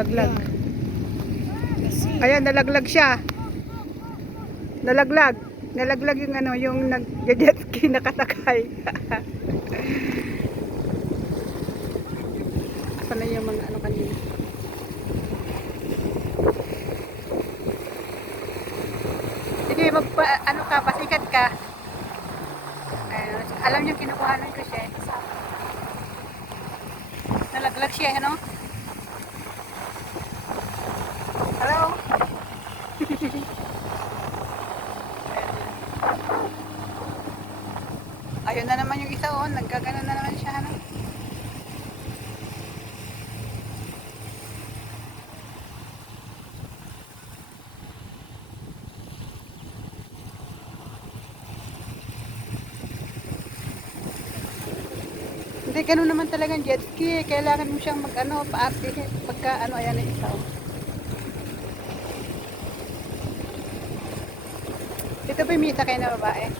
nalaglag. Kasi, Ayan, nalaglag siya. Nalaglag. Nalaglag yung ano, yung nag-jet ski nakasakay. Asa na yung mga ano kanina? Sige, ano ka, pasikat ka. Ayun, alam niyo kinukuhanan ko siya. Nalaglag siya, ano? Hello? Ayun na naman yung isa, oh. Nagkagano na naman siya, ano? Hindi, ganun naman talagang jet ski. Kailangan mo siyang mag-ano, paarte. Pagka, ano, ayan na isa, oh. Dito ba yung may sakay na babae?